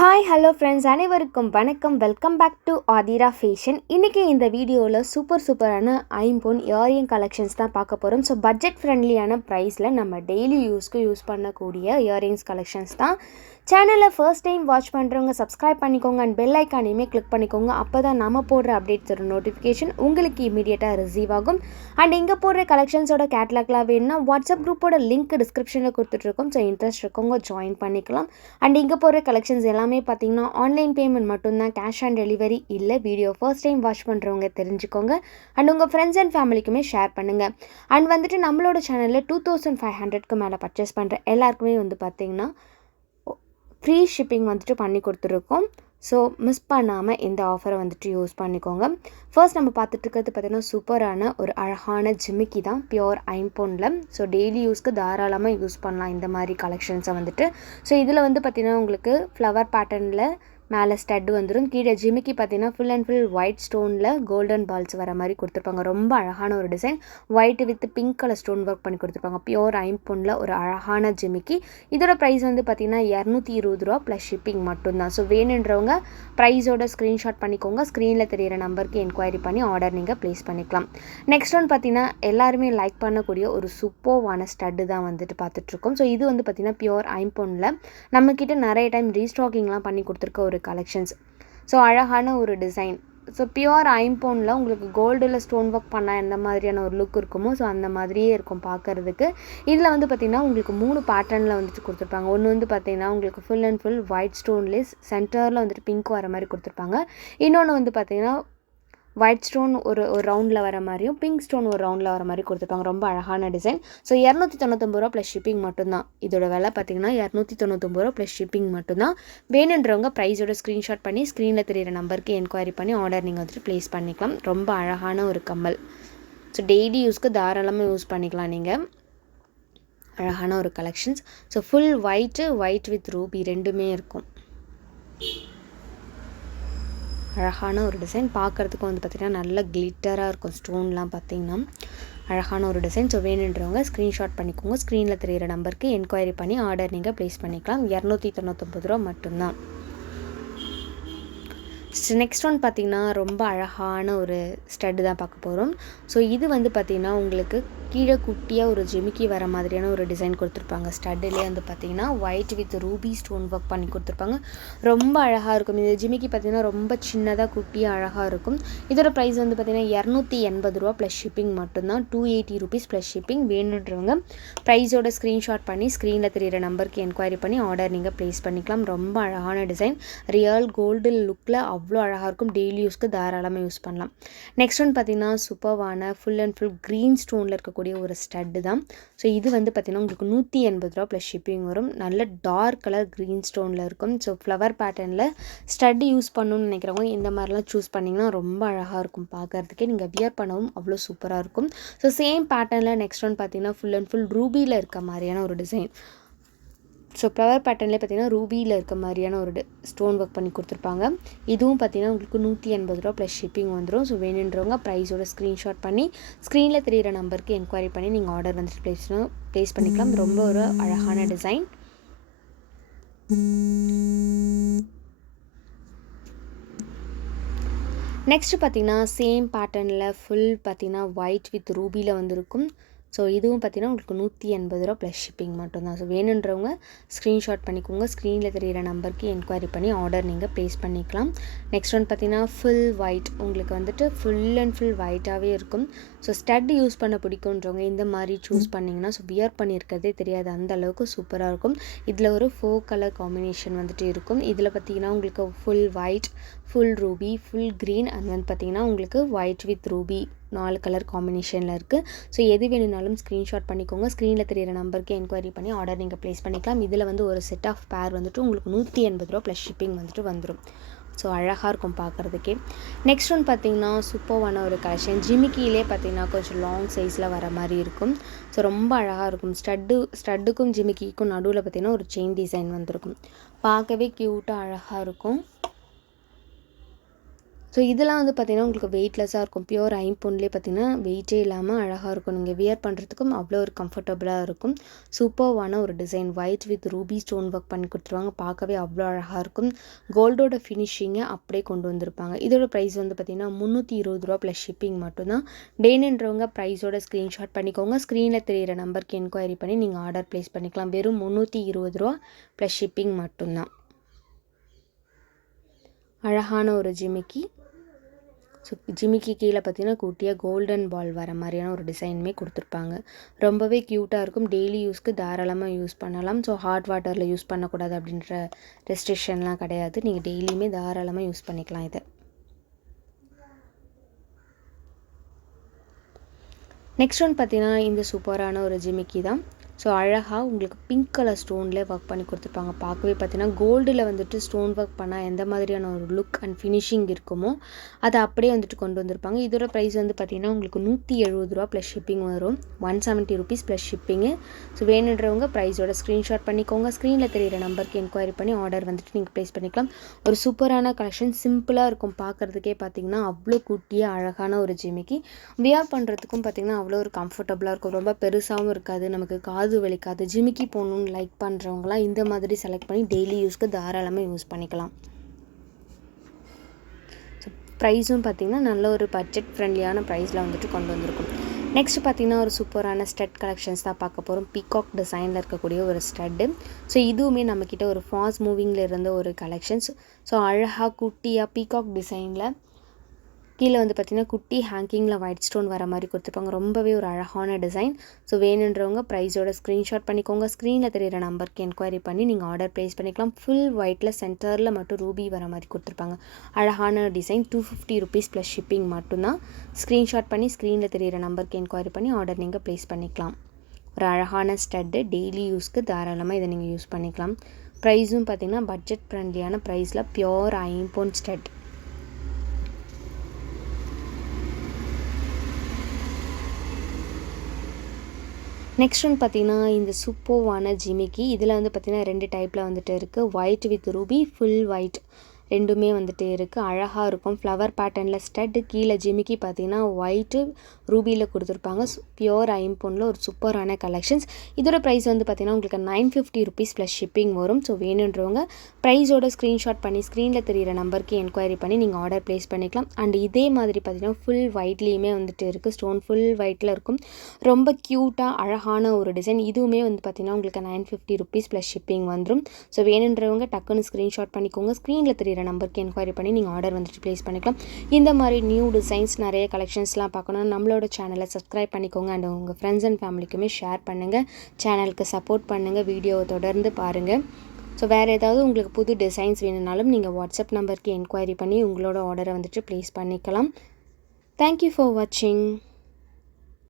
Hi hello friends அனைவருக்கும் வணக்கம். Welcome back to Aathira fashion இன்றைக்கி இந்த வீடியோவில் சூப்பர் சூப்பரான ஐம்பொன் இயரிங் கலெக்ஷன்ஸ் தான் பார்க்க போகிறோம் ஸோ பட்ஜெட் ஃப்ரெண்ட்லியான ப்ரைஸில் நம்ம டெய்லி யூஸ்க்கு யூஸ் பண்ணக்கூடிய இயரிங்ஸ் கலெக்ஷன்ஸ் தான் சேனலை ஃபர்ஸ்ட் டைம் வாட்ச் பண்ணுறவங்க சப்ஸ்கிரைப் பண்ணிக்கோங்க அண்ட் பெல் ஐக்கானையுமே கிளிக் பண்ணிக்கோங்க. அப்போ தான் நம்ம போடுற அப்டேட் தரும் நோட்டிஃபிகேஷன் உங்களுக்கு இமீடியட்டாக ரிசீவ் ஆகும். அண்ட் இங்கே போடுற கலெக்ஷன்ஸோட கேட்லாக்லாம் வேணும்னா வாட்ஸ்அப் குரூப்போட லிங்க் டிஸ்கிரிப்ஷனில் கொடுத்துட்ருக்கோம் ஸோ இன்ட்ரெஸ்ட் இருக்கவங்க ஜாயின் பண்ணிக்கலாம். அண்ட் இங்கே போடுற கலெக்ஷன்ஸ் எல்லாமே பார்த்தீங்கன்னா ஆன்லைன் பேமெண்ட் மட்டும்தான். கேஷ் ஆன் டெலிவரி இல்லை. வீடியோ ஃபர்ஸ்ட் டைம் வாட்ச் பண்ணுறவங்க தெரிஞ்சுக்கோங்க. அண்ட் உங்கள் ஃப்ரெண்ட்ஸ் அண்ட் ஃபேமிலிக்குமே ஷேர் பண்ணுங்கள் அண்ட் வந்துட்டு நம்மளோட சேனலில் டூ தௌசண்ட் ஃபைவ் ஹண்ட்ரட்க்கு மேலே பர்ச்சேஸ் பண்ணுற எல்லாருக்குமே வந்து பார்த்திங்கன்னா ஃப்ரீ ஷிப்பிங் வந்துட்டு பண்ணி கொடுத்துருக்கோம். ஸோ மிஸ் பண்ணாமல் இந்த ஆஃபரை வந்துட்டு யூஸ் பண்ணிக்கோங்க. ஃபர்ஸ்ட் நம்ம பார்த்துட்டுருக்கிறது பார்த்திங்கன்னா சூப்பரான ஒரு அழகான ஜிமிக்கி தான். பியோர் ஐம்பொனில் ஸோ டெய்லி யூஸ்க்கு தாராளமாக யூஸ் பண்ணலாம் இந்த மாதிரி கலெக்ஷன்ஸை வந்துட்டு. ஸோ இதில் வந்து பார்த்திங்கன்னா உங்களுக்கு ஃப்ளவர் பேட்டர்னில் மேலே ஸ்டட் வந்துடும் கீழே ஜிமிக்கி பார்த்தீங்கன்னா ஃபுல் அண்ட் ஃபுல் ஒயிட் ஸ்டோனில் கோல்டன் பால்ஸ் வர மாதிரி கொடுத்துருப்பாங்க. ரொம்ப அழகான ஒரு design white with pink colour stone work பண்ணி கொடுத்துருப்பாங்க. பியோர் ஐம்பொனில் ஒரு அழகான ஜிமிக்கி. இதோட ப்ரைஸ் வந்து பார்த்திங்கன்னா இரநூத்தி இருபது ரூபா ப்ளஸ் ஷிப்பிங் மட்டும்தான். ஸோ வேணுன்றவங்க ப்ரைஸோட ஸ்க்ரீன்ஷாட் பண்ணிக்கோங்க. ஸ்க்ரீனில் தெரியிற நம்பருக்கு என்கொயரி பண்ணி ஆர்டர் நீங்கள் ப்ளேஸ் பண்ணிக்கலாம். நெக்ஸ்ட் ஒன் பார்த்தீங்கன்னா எல்லாருமே லைக் பண்ணக்கூடிய ஒரு சூப்பர்வான ஸ்டட்டு தான் வந்துட்டு பார்த்துட்ருக்கோம் ஸோ இது வந்து பார்த்திங்கன்னா பியோர் ஐம்பொனில் நம்மக்கிட்ட நிறைய டைம் ரீஸ்டாக்கிங்லாம் பண்ணி கொடுத்துருக்க ஒரு கலெக்ஷன்ஸ் ஸோ அழகான ஒரு டிசைன் ஸோ பியோர் ஐம்போனில் உங்களுக்கு கோல்டில் ஸ்டோன் ஒர்க் பண்ணால் எந்த மாதிரியான ஒரு லுக் இருக்குமோ ஸோ அந்த மாதிரியே இருக்கும் பார்க்குறதுக்கு இதில் வந்து பார்த்திங்கன்னா உங்களுக்கு மூணு பேட்டர்னில் வந்துட்டு கொடுத்துருப்பாங்க. ஒன்று வந்து பார்த்திங்கன்னா உங்களுக்கு ஃபுல் அண்ட் ஃபுல் ஒயிட் ஸ்டோன்லேஸ் சென்டரில் வந்துட்டு பிங்க் வர மாதிரி கொடுத்துருப்பாங்க. இன்னொன்று வந்து பார்த்திங்கன்னா ஒயிட் ஸ்டோன் ஒரு ஒரு ரவுண்டில் வர மாதிரியும் பிங்க் ஸ்டோன் ஒரு ரவுண்டில் வர மாதிரி கொடுத்துருப்பாங்க ரொம்ப அழகான டிசைன் ஸோ இரநூத்தி தொண்ணூத்தொம்பது ரூபா ப்ளஸ் ஷிப்பிங் மட்டும்தான். இதோட விலை பார்த்தீங்கன்னா இரநூத்தி தொண்ணூத்தொம்பது ரூபா ப்ளஸ் ஷிப்பிங் மட்டும்தான். வேணுன்றவங்க ப்ரைஸோட ஸ்க்ரீன்ஷாட் பண்ணி ஸ்க்ரீனில் தெரியிற நம்பருக்கு என்கொயரி பண்ணி ஆர்டர் நீங்கள் வந்துட்டு ப்ளேஸ் பண்ணிக்கலாம். ரொம்ப அழகான ஒரு கம்மல். ஸோ டெய்லி யூஸ்க்கு தாராளமாக யூஸ் பண்ணிக்கலாம் நீங்கள் அழகான ஒரு collections so full white white with ruby ரெண்டுமே இருக்கும். அழகான ஒரு டிசைன் பார்க்குறதுக்கும் வந்து பார்த்திங்கன்னா நல்ல கிளிட்டராக இருக்கும். ஸ்டோன்லாம் பார்த்திங்கன்னா அழகான ஒரு டிசைன் ஸோ வேணுன்றவங்க ஸ்க்ரீன்ஷாட் பண்ணிக்கோங்க. ஸ்க்ரீனில் தெரிகிற நம்பருக்கு என்கொயரி பண்ணி ஆர்டர் நீங்கள் ப்ளேஸ் பண்ணிக்கலாம். இரநூத்தி தொண்ணூத்தொம்பது ரூபா மட்டும்தான். நெக்ஸ்ட் ஒன் பார்த்திங்கன்னா ரொம்ப அழகான ஒரு ஸ்டட்டு தான் பார்க்க போகிறோம் ஸோ இது வந்து பார்த்திங்கன்னா உங்களுக்கு கீழே குட்டியாக ஒரு ஜிமிக்கி வர மாதிரியான ஒரு டிசைன் கொடுத்துருப்பாங்க. ஸ்டட்டுலேயே வந்து பார்த்திங்கன்னா white with ruby stone work பண்ணி கொடுத்துருப்பாங்க. ரொம்ப அழகாக இருக்கும். இந்த ஜிமிக்கி பார்த்திங்கன்னா ரொம்ப சின்னதாக குட்டியாக அழகாக இருக்கும். இதோட ப்ரைஸ் வந்து பார்த்திங்கன்னா இரநூத்தி எண்பது ரூபா ப்ளஸ் ஷிப்பிங் மட்டும்தான். Two eighty rupees plus shipping வேணுன்றவங்க ப்ரைஸோட ஸ்க்ரீன்ஷாட் பண்ணி ஸ்க்ரீனில் தெரிகிற நம்பருக்கு என்கொயரி பண்ணி ஆர்டர் நீங்கள் ப்ளேஸ் பண்ணிக்கலாம். ரொம்ப அழகான டிசைன் ரியல் கோல்டு லுக்கில் அவ்வளோ அழகாக இருக்கும். டெய்லி யூஸ்க்கு தாராளமாக யூஸ் பண்ணலாம். நெக்ஸ்ட் ஒன் பார்த்திங்கன்னா சூப்பர்வான ஃபுல் அண்ட் ஃபுல் க்ரீன் ஸ்டோனில் இருக்கக்கூடிய ஒரு ஸ்டட்டு தான். ஸோ இது வந்து பார்த்திங்கன்னா உங்களுக்கு நூற்றி எண்பது ரூபா ப்ளஸ் ஷிப்பிங் வரும். நல்ல டார்க் கலர் க்ரீன் ஸ்டோனில் இருக்கும். ஸோ ஃப்ளவர் பேட்டர்னில் ஸ்டட்டு யூஸ் பண்ணணும்னு நினைக்கிறவங்க இந்த மாதிரிலாம் சூஸ் பண்ணிங்கன்னா ரொம்ப அழகாக இருக்கும் பார்க்குறதுக்கே நீங்கள் வியர் பண்ணவும் அவ்வளோ சூப்பராக இருக்கும். ஸோ சேம் பேட்டர்னில் நெக்ஸ்ட் ஒன் பார்த்திங்கன்னா ஃபுல் அண்ட் ஃபுல் ரூபியில் இருக்க மாதிரியான ஒரு டிசைன் ஸோ ஃப்ளவர் பேட்டர்ன்லேயே பார்த்தீங்கன்னா ரூபியில் இருக்க மாதிரியான ஒரு ஸ்டோன் ஒர்க் பண்ணி கொடுத்துருப்பாங்க. இதுவும் பார்த்தீங்கன்னா உங்களுக்கு நூற்றி எண்பது ரூபா ப்ளஸ் ஷிப்பிங் வந்துடும் ஸோ வேணுன்றவங்க ப்ரைஸோட ஸ்க்ரீன்ஷாட் பண்ணி ஸ்க்ரீனில் தெரிகிற நம்பருக்கு என்கொயரி பண்ணி நீங்கள் ஆர்டர் வந்துட்டு ப்ளேஸ் ப்ளேஸ் பண்ணிக்கலாம். ரொம்ப ஒரு அழகான டிசைன் நெக்ஸ்ட் பார்த்தீங்கன்னா சேம் பேட்டர்னில் ஃபுல் பார்த்தீங்கன்னா ஒயிட் வித் ரூபியில் வந்திருக்கும். ஸோ இதுவும் பார்த்தீங்கன்னா உங்களுக்கு நூற்றி எண்பது ரூபா ப்ளஸ் ஷிப்பிங் மட்டும்தான். ஸோ வேணுன்றவங்க ஸ்க்ரீன்ஷாட் பண்ணிக்கோங்க. ஸ்க்ரீனில் தெரியிற நம்பருக்கு என்கொயரி பண்ணி ஆர்டர் நீங்கள் ப்ளேஸ் பண்ணிக்கலாம். நெக்ஸ்ட் ஒன் பார்த்தீங்கன்னா ஃபுல் ஒயிட் உங்களுக்கு வந்துட்டு ஃபுல் அண்ட் ஃபுல் ஒயிட்டாகவே இருக்கும். ஸோ ஸ்டட் யூஸ் பண்ண பிடிக்குன்றவங்க இந்த மாதிரி சூஸ் பண்ணிங்கன்னா ஸோ வியர் பண்ணியிருக்கிறதே தெரியாது. அந்த அளவுக்கு சூப்பராக இருக்கும். இதில் ஒரு ஃபோர் கலர் காம்பினேஷன் வந்துட்டு இருக்கும். இதில் பார்த்தீங்கன்னா உங்களுக்கு full white full ruby full green and வந்து பார்த்திங்கன்னா உங்களுக்கு ஒயிட் வித் ரூபி நாலு கலர் காம்பினேஷனில் இருக்குது ஸோ எது வேணுனாலும் ஸ்க்ரீன்ஷாட் பண்ணிக்கோங்க. ஸ்க்ரீனில் தெரியிற நம்பருக்கு என்கொயரி பண்ணி ஆர்டர் நீங்கள் ப்ளேஸ் பண்ணிக்கலாம். இதில் வந்து ஒரு செட் ஆஃப் பேர் வந்துட்டு உங்களுக்கு நூற்றி எண்பது ரூபா ப்ளஸ் ஷிப்பிங் வந்துட்டு வந்துடும் ஸோ அழகாக இருக்கும் பார்க்குறதுக்கே. நெக்ஸ்ட் ஒன் பார்த்திங்கன்னா சூப்பர்வான ஒரு கலெக்ஷன் ஜிமிக்கிலே பார்த்திங்கன்னா கொஞ்சம் லாங் சைஸில் வர மாதிரி இருக்கும். ஸோ ரொம்ப அழகாக இருக்கும். ஸ்டட்டு ஸ்டட்டுக்கும் ஜிமிக்கிக்கும் நடுவில் பார்த்திங்கன்னா ஒரு செயின் டிசைன் வந்திருக்கும். பார்க்கவே க்யூட்டாக அழகாக இருக்கும். ஸோ இதெல்லாம் வந்து பார்த்திங்கன்னா உங்களுக்கு வெயிட்லெஸ்ஸாக இருக்கும். பியூர் ஐம்பொன்லேயே பார்த்திங்கன்னா வெயிட்டே இல்லாமல் அழகாக இருக்கும். நீங்கள் வியர் பண்ணுறதுக்கும் அவ்வளோ ஒரு கம்ஃபர்டபுளாக இருக்கும். சூப்பர்வான ஒரு design white with ruby stone work பண்ணி கொடுத்துருவாங்க. பார்க்கவே அவ்வளோ அழகாக இருக்கும். கோல்டோட ஃபினிஷிங்கை அப்படியே கொண்டு வந்திருப்பாங்க. இதோட ப்ரைஸ் வந்து பார்த்திங்கன்னா முந்நூற்றி இருபது ரூபா ப்ளஸ் ஷிப்பிங் மட்டும்தான். டேனுன்றவங்க ப்ரைஸோட ஸ்க்ரீன்ஷாட் பண்ணிக்கோங்க. ஸ்க்ரீனில் தெரிகிற நம்பருக்கு என்கொயரி பண்ணி நீங்கள் ஆர்டர் ப்ளேஸ் பண்ணிக்கலாம். வெறும் முந்நூற்றி இருபது ரூபா ப்ளஸ் ஷிப்பிங் மட்டும்தான். அழகான ஒரு ஜிமிக்கி. ஜிமிக்கி கீழே பார்த்தீங்கன்னா குட்டியாக கோல்டன் பால் வர மாதிரியான ஒரு டிசைனுமே கொடுத்துருப்பாங்க. ரொம்பவே க்யூட்டாக இருக்கும். டெய்லி யூஸ்க்கு தாராளமாக யூஸ் பண்ணலாம். ஸோ ஹாட் வாட்டரில் யூஸ் பண்ணக்கூடாது அப்படின்ற ரெஸ்ட்ரிக்ஷன்லாம் கிடையாது. நீங்கள் டெய்லியுமே தாராளமாக யூஸ் பண்ணிக்கலாம் இதை. நெக்ஸ்ட் ஒன் பார்த்தீங்கன்னா இந்த சூப்பரான ஒரு ஜிமிக்கி தான். ஸோ அழகாக உங்களுக்கு பிங்க் கலர் ஸ்டோனில் ஒர்க் பண்ணி கொடுத்துருப்பாங்க. பார்க்கவே பார்த்தீங்கன்னா கோல்டில் வந்துட்டு ஸ்டோன் ஒர்க் பண்ணால் எந்த மாதிரியான ஒரு லுக் அண்ட் ஃபினிஷிங் இருக்குமோ அதை அப்படியே வந்துட்டு கொண்டு வந்திருப்பாங்க. இதோட ப்ரைஸ் வந்து பார்த்திங்கன்னா உங்களுக்கு நூற்றி எழுபது ரூபா ப்ளஸ் ஷிப்பிங் வரும். One seventy rupees plus shipping so வேணுன்றவங்க ப்ரைஸோட ஸ்க்ரீன்ஷாட் பண்ணிக்கோங்க. ஸ்க்ரீனில் தெரியிற நம்பருக்கு என்கொயரி பண்ணி ஆர்டர் வந்துட்டு நீங்கள் ப்ளேஸ் பண்ணிக்கலாம். ஒரு சூப்பரான கலெக்ஷன் சிம்பிளாக இருக்கும் பார்க்குறதுக்கே பார்த்தீங்கன்னா அவ்வளோ குட்டியாக அழகான ஒரு ஜிமிக்கு. வியர் பண்ணுறதுக்கும் பார்த்திங்கன்னா அவ்வளோ ஒரு கம்ஃபர்டபுளாக இருக்கும். ரொம்ப பெருசாகவும் இருக்காது. நமக்கு காது காது வலிக்காது. ஜிமிக்கி போகணுன்னு லைக் பண்ணுறவங்களாம் இந்த மாதிரி செலக்ட் பண்ணி டெய்லி யூஸ்க்கு தாராளமாக யூஸ் பண்ணிக்கலாம். ஸோ ப்ரைஸும் பார்த்திங்கன்னா நல்ல ஒரு பட்ஜெட் ஃப்ரெண்ட்லியான ப்ரைஸில் வந்துட்டு கொண்டு வந்திருக்கும். நெக்ஸ்ட் பார்த்திங்கன்னா ஒரு சூப்பரான ஸ்டட் கலெக்ஷன்ஸ் தான் பார்க்க போகிறோம் பீகாக் டிசைனில் இருக்கக்கூடிய ஒரு ஸ்டட்டு ஸோ இதுவுமே நம்மக்கிட்ட ஒரு ஃபாஸ்ட் மூவிங்கில் இருந்த ஒரு கலெக்ஷன்ஸ் ஸோ அழகாக குட்டியாக பீகாக் டிசைனில் கீழே வந்து பார்த்திங்கன்னா குட்டி ஹேங்கிங்கில் ஒயிட் ஸ்டோன் வர மாதிரி கொடுத்துருப்பாங்க. ரொம்பவே ஒரு அழகான டிசைன் ஸோ வேணுன்றவங்க ப்ரைஸோட ஸ்க்ரீன்ஷாட் பண்ணிக்கோங்க. ஸ்க்ரீனில் தெரியிற நம்பருக்கு என்கொயரி பண்ணி நீங்கள் ஆர்டர் ப்ளேஸ் பண்ணிக்கலாம். ஃபுல் ஒயிட்டில் சென்டரில் மட்டும் ரூபி வர மாதிரி கொடுத்துருப்பாங்க. அழகான design two fifty rupees plus shipping மட்டும்தான். ஸ்க்ரீன்ஷாட் பண்ணி ஸ்க்ரீனில் தெரியிற நம்பருக்கு என்கொயரி பண்ணி ஆர்டர் நீங்கள் ப்ளேஸ் பண்ணிக்கலாம். ஒரு அழகான ஸ்டட்டு டெய்லி யூஸ்க்கு தாராளமாக இதை நீங்கள் யூஸ் பண்ணிக்கலாம். ப்ரைஸும் பார்த்திங்கன்னா பட்ஜெட் ஃப்ரெண்ட்லியான ப்ரைஸில் பியோர் ஐம்போன் ஸ்டட் நெக்ஸ்ட் ஒன் பார்த்தீங்கன்னா இந்த சூப்பர்வான ஜிமிக்கி. இதில் வந்து பார்த்திங்கன்னா ரெண்டு டைப்பில் வந்துட்டு இருக்குது white with ruby full white ரெண்டுமே வந்துட்டு இருக்குது அழகாக இருக்கும். ஃப்ளவர் பேட்டர்னில் ஸ்டட்டு கீழே ஜிமிக்கி பார்த்தீங்கன்னா ஒயிட்டு ரூபியில் கொடுத்துருப்பாங்க. பியோர் ஐம்பொனில் ஒரு சூப்பரான கலெக்ஷன்ஸ் இதோட ப்ரைஸ் வந்து பார்த்திங்கன்னா உங்களுக்கு nine fifty rupees plus shipping வரும். ஸோ வேணுன்றவங்க ப்ரைஸோட ஸ்க்ரீன்ஷாட் பண்ணி ஸ்க்ரீனில் தெரியிற நம்பருக்கு என்கொயரி பண்ணி நீங்கள் ஆர்டர் ப்ளேஸ் பண்ணிக்கலாம். அண்ட் இதே மாதிரி பார்த்திங்கன்னா ஃபுல் ஒயிட்லேயுமே வந்துட்டு இருக்குது ஸ்டோன் ஃபுல் ஒயிட்டில் இருக்கும். ரொம்ப க்யூட்டாக அழகான ஒரு டிசைன் இதுவுமே வந்து பார்த்திங்கன்னா உங்களுக்கு nine fifty rupees plus shipping வந்துடும் ஸோ வேணுன்றவங்க டக்குன்னு ஸ்க்ரீன்ஷாட் பண்ணிக்கோங்க. ஸ்க்ரீனில் தெரியிற நம்பருக்கு என்கொயரி பண்ணி நீங்கள் ஆர்டர் வந்துட்டு ப்ளேஸ் பண்ணிக்கலாம். இந்த மாதிரி நியூ டிசைன்ஸ் நிறைய கலெக்ஷன்ஸ்லாம் பார்க்கணும். நம்மளோட சேனலை சப்ஸ்கிரைப் பண்ணிக்கோங்க. அண்ட் உங்கள் ஃப்ரெண்ட்ஸ் அண்ட் ஃபேமிலிக்குமே ஷேர் பண்ணுங்கள் சேனலுக்கு சப்போர்ட் பண்ணுங்கள் வீடியோவை தொடர்ந்து பாருங்கள் ஸோ வேறு ஏதாவது உங்களுக்கு புது டிசைன்ஸ் வேணுனாலும் நீங்கள் வாட்ஸ்அப் நம்பருக்கு என்கொயரி பண்ணி உங்களோட ஆர்டரை வந்துட்டு ப்ளேஸ் பண்ணிக்கலாம். தேங்க்யூ ஃபார் வாட்சிங்